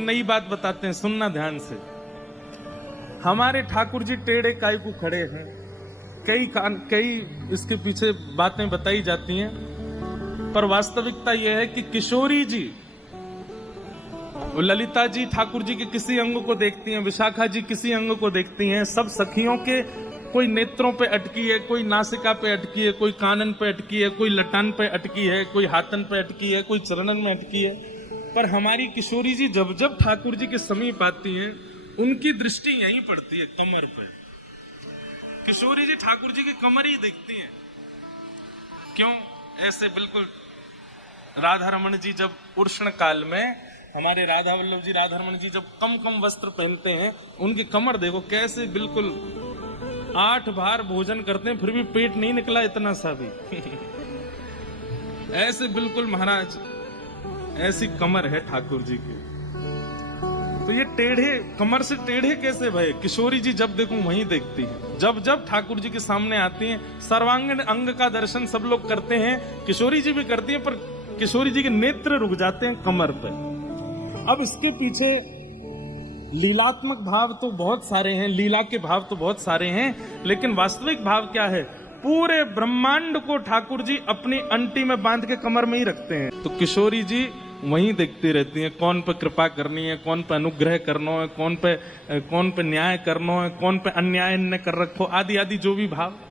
नई बात बताते हैं, सुनना ध्यान से। हमारे ठाकुर जी टेढ़े काय को खड़े हैं, कई इसके पीछे बातें बताई जाती हैं, पर वास्तविकता यह है कि किशोरी जी, ललिता जी ठाकुर जी के किसी अंग को देखती हैं, विशाखा जी किसी अंग को देखती हैं, सब सखियों के कोई नेत्रों पे अटकी है, कोई नासिका पे अटकी है, कोई कानन पे अटकी है, कोई लटान पे अटकी है, कोई हाथन पे अटकी है, कोई चरणन में अटकी है। पर हमारी किशोरी जी जब जब ठाकुर जी के समीप आती हैं, उनकी दृष्टि यहीं पड़ती है, कमर पे। किशोरी जी ठाकुर जी की कमर ही देखती हैं। क्यों? ऐसे बिल्कुल राधा रमन जी जब उष्ण काल में, हमारे राधा वल्लभ जी, राधा रमन जी जब कम कम वस्त्र पहनते हैं, उनकी कमर देखो कैसे, बिल्कुल 8 बार भोजन करते हैं फिर भी पेट नहीं निकला इतना सा भी। ऐसे बिल्कुल महाराज, ऐसी कमर है ठाकुर जी की। तो ये टेढ़े, कमर से टेढ़े कैसे भय? किशोरी जी जब देखूं वहीं देखती है, जब जब ठाकुर जी के सामने आती हैं। सर्वांगीण अंग का दर्शन सब लोग करते हैं, किशोरी जी भी करती हैं, पर किशोरी जी के नेत्र रुक जाते हैं कमर पे। अब इसके पीछे लीलात्मक भाव तो बहुत सारे हैं, लीला के भाव तो बहुत सारे हैं, लेकिन वास्तविक भाव क्या है? पूरे ब्रह्मांड को ठाकुर जी अपनी अंटी में बांध के कमर में ही रखते हैं। तो किशोरी जी वहीं देखती रहती हैं, कौन पे कृपा करनी है, कौन पे अनुग्रह करना है, कौन पे न्याय करना है, कौन पे अन्याय न कर रखो, आदि आदि जो भी भाव।